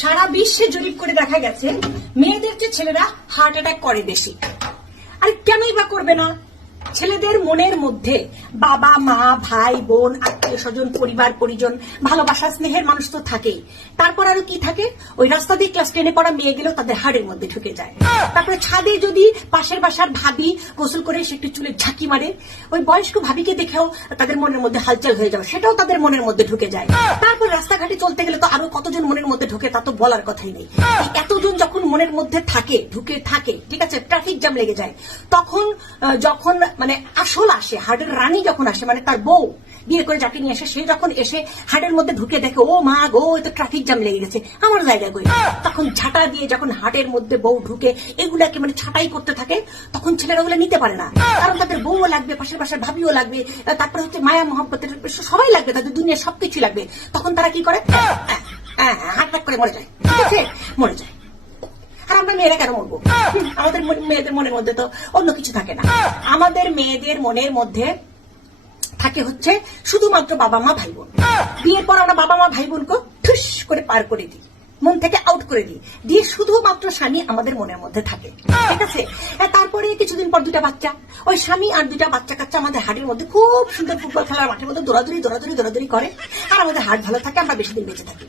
সারা বিশ্বে জরিপ করে দেখা গেছে মেয়েদের চেয়ে ছেলেরা হার্ট অ্যাটাক করে বেশি। আরে কেনই বা করবে না? ছেলেদের মনের মধ্যে বাবা মা ভাই বোন আত্মীয় স্বজন পরিবার পরিজন ভালোবাসা স্নেহের মানুষ তো থাকেই। তারপর আরো কি থাকে? ওই রাস্তা দিয়ে ক্লাস 10-এ পড়া মেয়ে গেলেও তাদের হাড়ের মধ্যে ঢুকে যায়। তারপরে ছাদে যদি পাশের বাসার ভাবি গোসল করে এসে একটু চুলে ঝাঁকি মারে, ওই বয়স্ক ভাবিকে দেখেও তাদের মনের মধ্যে হালচাল হয়ে যাবে, সেটাও তাদের মনের মধ্যে ঢুকে যায়। তারপর রাস্তাঘাটে চলতে গেলে তো আরো কতজন মনের মধ্যে ঢুকে তা তো বলার কথাই নেই। এতজন যখন মনের মধ্যে থাকে ঢুকে থাকে, ঠিক আছে, ট্রাফিক জ্যাম লেগে যায়। তখন যখন মানে আসল আসে, হার্টের রানী যখন আসে, মানে তার বউ বিয়ে করে যাকে নিয়ে আসে, সে যখন এসে হার্টের মধ্যে ঢুকে দেখে ও মা গো তো ট্রাফিক জ্যাম লেগে গেছে আমার জায়গায় গই, তখন ঝাঁটা দিয়ে যখন হার্টের মধ্যে বউ ঢুকে এগুলাকে মানে ছাটাই করতে থাকে, তখন ছেলেরা ওগুলো নিতে পারে না। কারণ তাদের বউও লাগবে, পাশের পাশের ভাবিও লাগবে, তারপরে হচ্ছে মায়া মহব্বতের সবাই লাগবে, তাদের দুনিয়া সবকিছু লাগবে। তখন তারা কি করে? হার্ট অ্যাটাক করে মরে যায়, ঠিক আছে, মরে যায়। আর আমরা মেয়েরা কেন মরবো? আমাদের মেয়েদের মনের মধ্যে তো অন্য কিছু থাকে না। আমাদের মেয়েদের মনের মধ্যে থাকে হচ্ছে শুধুমাত্র বাবা মা ভাই বোন। বিয়ের পর আমরা বাবা মা ভাই বোনকে ঠুস করে পার করে দিই, মন থেকে আউট করে দিই, দিয়ে শুধুমাত্র স্বামী আমাদের মনের মধ্যে থাকে, ঠিক আছে। তারপরে কিছুদিন পর দুটা বাচ্চা, ওই স্বামী আর দুটা বাচ্চা কাচ্চা আমাদের হাড়ের মধ্যে খুব সুন্দর ফুটবল খেলার মাঠের মধ্যে দৌড়াদৌড়ি করে, আর আমাদের হার্ট ভালো থাকে, আমরা বেশি দিন বেঁচে থাকি।